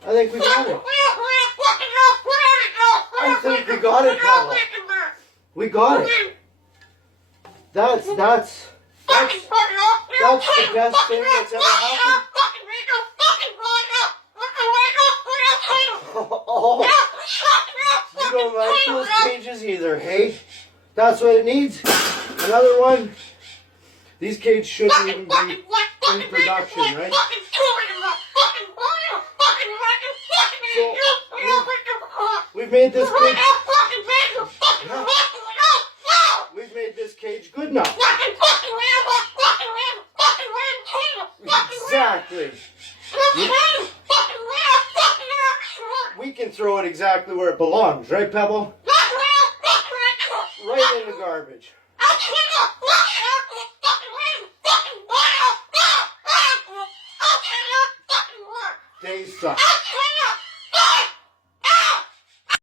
I think we got it. I think we got it, Pablo. We got it. That's the best thing that's ever happened. Oh, you don't like those cages either, hey? That's what it needs. Another one. These cages shouldn't even be in production, right? So, we've made this cage. We've made this cage good now. Exactly. We can throw it exactly where it belongs, right, Pebble? Right in the garbage. They suck.